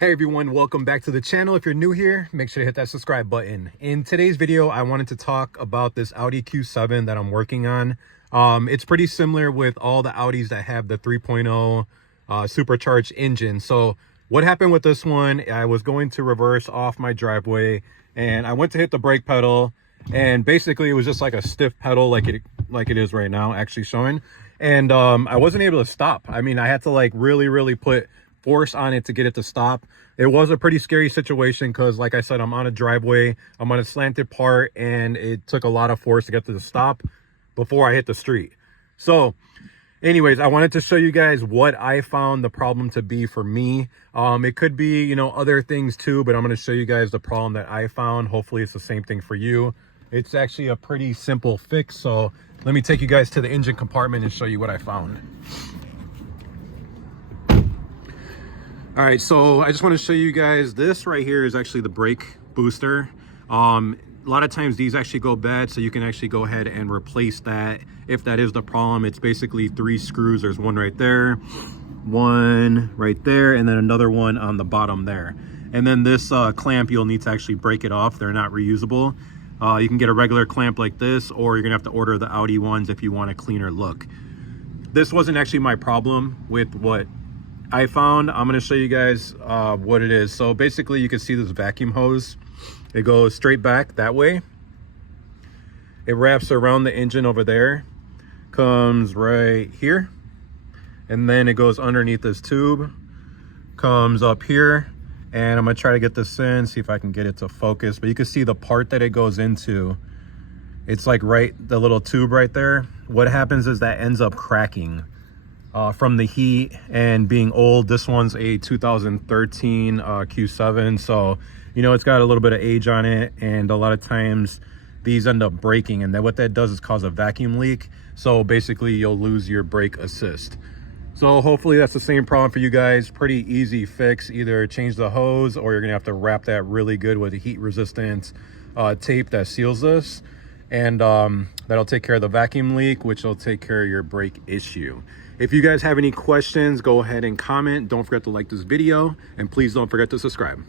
Hey everyone, welcome back to the channel. If you're new here, make sure to hit that subscribe button. In today's video, I wanted to talk about this Audi Q7 that I'm working on. It's pretty similar with all the Audis that have the 3.0 supercharged engine. So what happened with this one, I was going to reverse off my driveway and I went to hit the brake pedal, and basically it was just like a stiff pedal like it is right now actually showing. And I wasn't able to stop. I mean, I had to like really put force on it to get it to stop. It was a pretty scary situation because, like I said, I'm on a driveway, I'm on a slanted part, and it took a lot of force to get to the stop before I hit the street. So anyways, I wanted to show you guys what I found the problem to be for me. It could be, you know, other things too, but I'm going to show you guys the problem that I found. Hopefully it's the same thing for you. It's actually a pretty simple fix. So let me take you guys to the engine compartment and show you what I found. All right, so I just want to show you guys, this right here is actually the brake booster. A lot of times these actually go bad, so you can actually go ahead and replace that if that is the problem. It's basically 3 screws. There's one right there, one right there, and then another one on the bottom there. And then this clamp, you'll need to actually break it off. They're not reusable. You can get a regular clamp like this, or you're gonna have to order the Audi ones if you want a cleaner look. This wasn't actually my problem with what I found. I'm going to show you guys what it is. So basically you can see this vacuum hose. It goes straight back that way. It wraps around the engine over there, comes right here, and then it goes underneath this tube, comes up here, and I'm going to try to get this in, see if I can get it to focus. But you can see the part that it goes into. It's like the little tube right there. What happens is that ends up cracking from the heat and being old. This one's a 2013 Q7, so you know it's got a little bit of age on it, and a lot of times these end up breaking, and then what that does is cause a vacuum leak. So basically you'll lose your brake assist. So hopefully that's the same problem for you guys. Pretty easy fix. Either change the hose, or you're gonna have to wrap that really good with a heat resistant tape that seals this, and that'll take care of the vacuum leak, which will take care of your brake issue. If you guys have any questions, go ahead and comment. Don't forget to like this video, and please don't forget to subscribe.